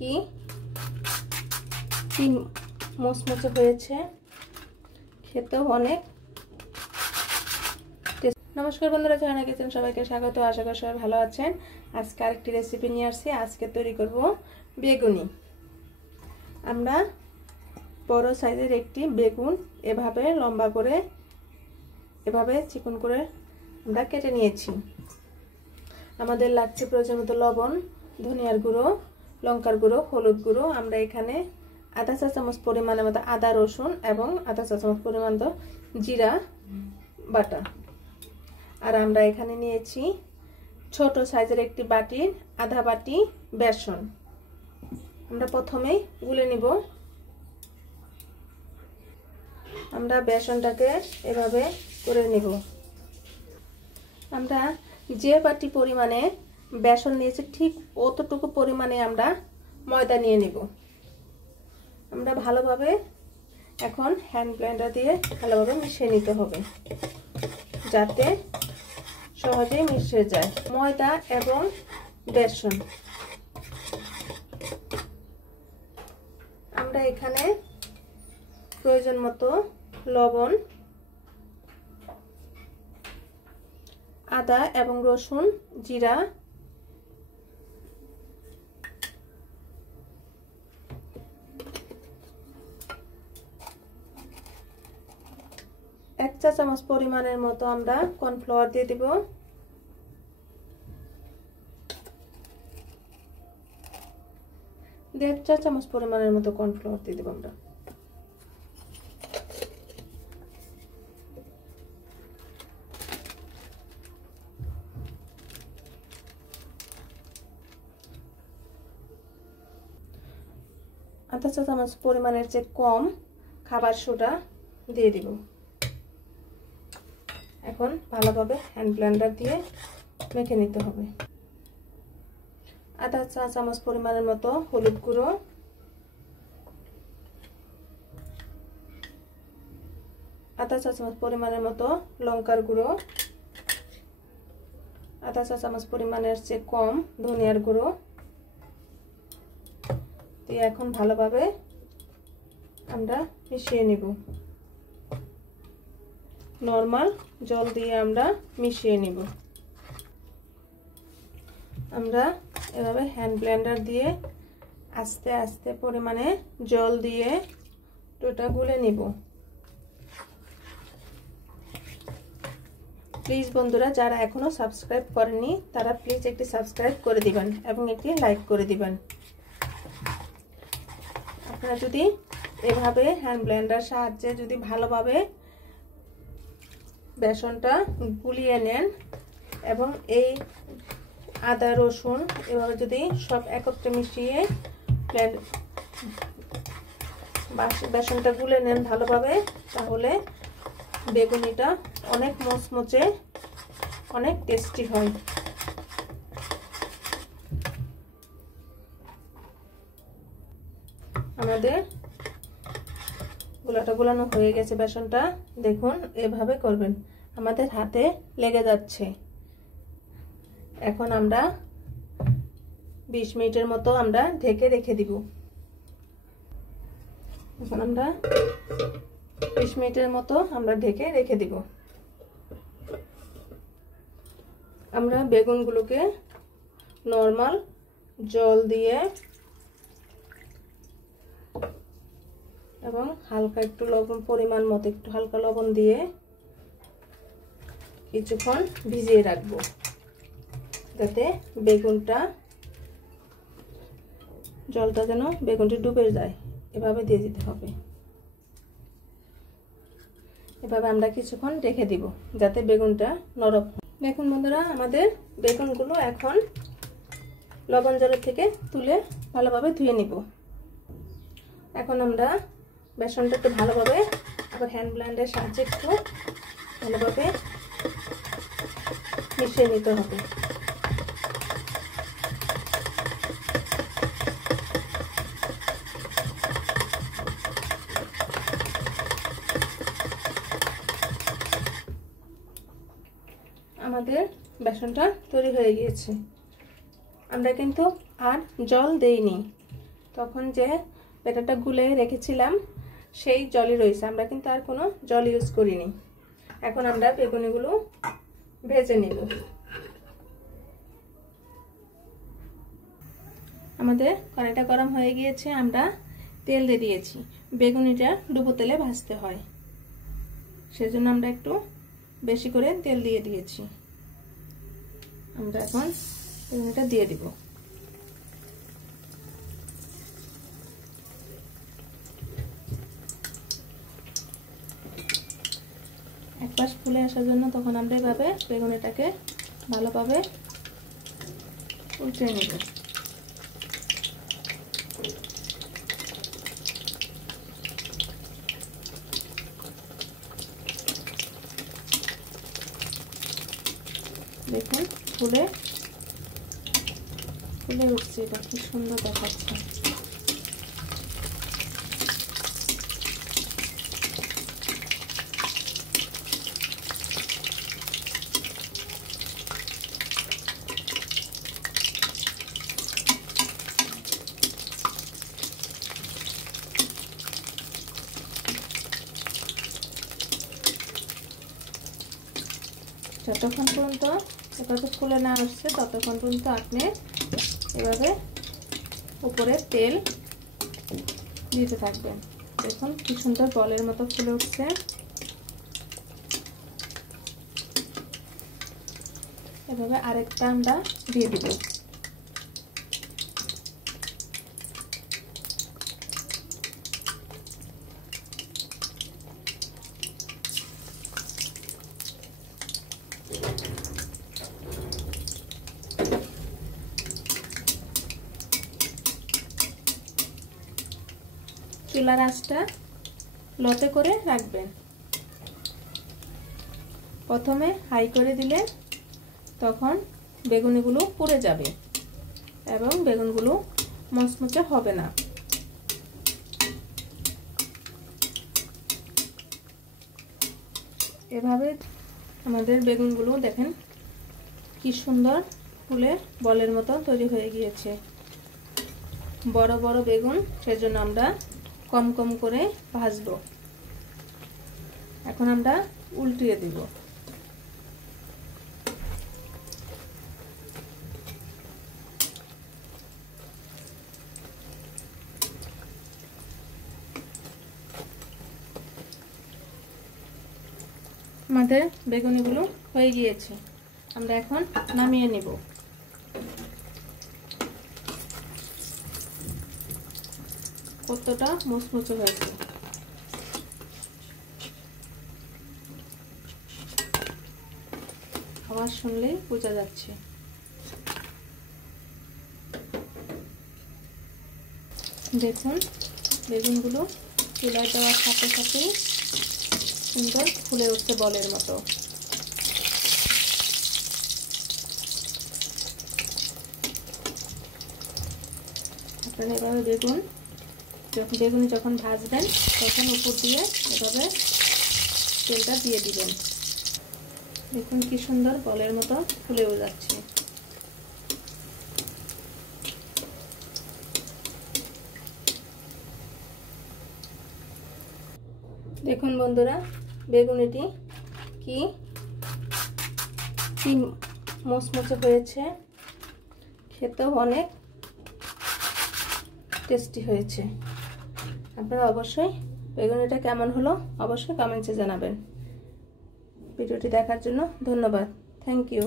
কি মচমচে হয়েছে, খেতেও অনেক। নমস্কার বন্ধুরা, জানা কিচেন সবাইকে স্বাগত। আশা করি সবাই ভালো আছেন। আজকে আরেকটি রেসিপি নিয়ে আসছি। আজকে তৈরি করব বেগুনি। আমরা বড় সাইজের একটি বেগুন এভাবে লম্বা করে, এভাবে চিকন করে আমরা কেটে নিয়েছি। আমাদের লাগছে প্রয়োজন মতো লবণ, ধনিয়ার গুঁড়ো, লঙ্কার গুঁড়ো, হলুদ গুঁড়ো। আমরা এখানে আধা চা চামচ পরিমাণের মতো আদা রসুন এবং আধা চা চামচ পরিমাণ জিরা বাটা। আর আমরা এখানে নিয়েছি ছোট সাইজের একটি বাটির আধা বাটি বেসন। আমরা প্রথমেই গুলে নিব। আমরা বেসনটাকে এভাবে করে নিব। আমরা যে বাটি পরিমাণে বেসন নিয়েছি ঠিক অতটুকু পরিমাণে আমরা ময়দা নিয়ে নিব। আমরা ভালোভাবে এখন হ্যান্ড ব্লেন্ডার দিয়ে ভালোভাবে মিশিয়ে নিতে হবে, যাতে সহজেই মিশে যায় ময়দা এবং বেসন। আমরা এখানে প্রয়োজন মতো লবণ, আদা এবং রসুন, জিরা, এক চা চামচ পরিমাণের মতো আমরা কর্নফ্লাওয়ার দিয়ে দিব। দেড় চা চামচ পরিমাণের মতো কর্নফ্লাওয়ার দিয়ে দিব আমরা। আধা চা চামচ পরিমাণের চেয়ে কম খাবার সোডা দিয়ে দিব। এখন ভালোভাবে হ্যান্ড ব্লেন্ডার দিয়ে মেখে নিতে হবে। আধা চা চামচ পরিমাণের মতো হলুদ গুঁড়ো, আধা চা চামচ পরিমাণের মতো লঙ্কার গুঁড়ো, আধা চা চামচ পরিমাণের চেয়ে কম ধনিয়ার গুঁড়ো দিয়ে এখন ভালোভাবে আমরা মিশিয়ে নিব। নরমাল জল দিয়ে আমরা মিশিয়ে নিব। আমরা এভাবে হ্যান্ড ব্লেন্ডার দিয়ে আস্তে আস্তে পরিমাণে জল দিয়ে ডোটা গুলে নিব। প্লিজ বন্ধুরা, যারা এখনো সাবস্ক্রাইব করেনি তারা প্লিজ একটি সাবস্ক্রাইব করে দিবেন এবং একটি লাইক করে দিবেন। আপনারা যদি এভাবে হ্যান্ড ব্লেন্ডার সাহায্যে যদি ভালোভাবে বেসনটা গুলিয়ে নেন এবং এই আদা রসুন এভাবে যদি সব একত্রে মিশিয়ে বেসনটা গুলে নেন ভালোভাবে, তাহলে বেগুনিটা অনেক মচমচে, অনেক টেস্টি হয়। আমাদের গোলাটা গোলানো হয়ে গেছে বেসনটা। দেখুন, এভাবে করবেন, আমাদের হাতে লেগে যাচ্ছে। এখন আমরা 20 মিনিটের মতো আমরা ঢেকে রেখে দিব। এখন আমরা 20 মিনিটের মতো আমরা ঢেকে রেখে দিব। আমরা বেগুনগুলোকে নরমাল জল দিয়ে এবং হালকা একটু লবণ, পরিমাণ মতো একটু হালকা লবণ দিয়ে কিছুক্ষণ ভিজিয়ে রাখবো, যাতে বেগুনটা জলটা যেন বেগুনটি ডুবে যায়। এভাবে দিয়ে দিতে হবে। এভাবে আমরা কিছুক্ষণ রেখে দিব যাতে বেগুনটা নরম হয়। দেখুন বন্ধুরা, আমাদের বেগুনগুলো এখন লবণ জলের থেকে তুলে ভালোভাবে ধুয়ে নিব। এখন আমরা বেসনটা একটু ভালোভাবে আবার হ্যান্ড ব্লেন্ডারের সাহায্যে একটু ভালোভাবে মিশিয়ে নিতে হবে। আমাদের বেসনটা তৈরি হয়ে গিয়েছে। আমরা কিন্তু আর জল দেইনি, তখন যে ব্যাটারটা গুলে রেখেছিলাম সেই জলই রয়েছে, আমরা কিন্তু আর কোনো জল ইউজ করিনি। এখন আমরা বেগুনিগুলো ভেজে নেব। আমাদের কড়াইটা গরম হয়ে গিয়েছে, আমরা তেল দিয়ে দিয়েছি। বেগুনিটা ডুবো তেলে ভাজতে হয়, সেজন্য আমরা একটু বেশি করে তেল দিয়ে দিয়েছি। আমরা এখন বেগুনিটা দিয়ে দিব। এক পাশ ফুলে আসার জন্য তখন আমরা এভাবে বেগুনিটাকে ভালোভাবে উল্টে নেব। দেখুন ফুলে ফুলে উঠছে, এটা কি সুন্দর দেখাচ্ছে। যতক্ষণ পর্যন্ত এটা তো ফুলে না আসছে ততক্ষণ পর্যন্ত আপনি এভাবে উপরে তেল দিতে থাকবেন। দেখুন কি সুন্দর বলের মতো ফুলে উঠছে। এভাবে আরেকটা আমরা দিয়ে দিব। চুলার আঁচটা লোতে করে রাখবেন। প্রথমে হাই করে দিলে তখন বেগুনিগুলো পুড়ে যাবে এবং বেগুনগুলো মচমচে হবে না। এভাবে আমাদের বেগুনগুলো দেখেন কি সুন্দর ফুলে বলের মতো তৈরি হয়ে গিয়েছে। বড় বড় বেগুন, সেজন্য আমরা কম কম করে ভাজবো। এখন আমরা উল্টিয়ে দিব। আমাদের বেগুনিগুলো হয়ে গিয়েছে, আমরা এখন নামিয়ে নেব। কতটা মুচমুচে হয়েছে। আওয়াজ শুনলেই বোঝা যাচ্ছে। দেখুন বেগুনগুলো চুলায় দেওয়ার সাথে সাথে সুন্দর ফুলে উঠছে বলের মতো। আপনারা এভাবে বেগুনি যখন ভাজবেন তখন উপর দিয়ে এভাবে তেলটা দিয়ে দিবেন। দেখুন কি সুন্দর বলের মতো ফুলেও যাচ্ছে। দেখুন বন্ধুরা বেগুনিটি কি মচমচে হয়েছে, খেতেও অনেক টেস্টি হয়েছে। আপনারা অবশ্যই বেগুনিটা কেমন হলো অবশ্যই কমেন্টে জানাবেন। ভিডিওটি দেখার জন্য ধন্যবাদ। Thank you.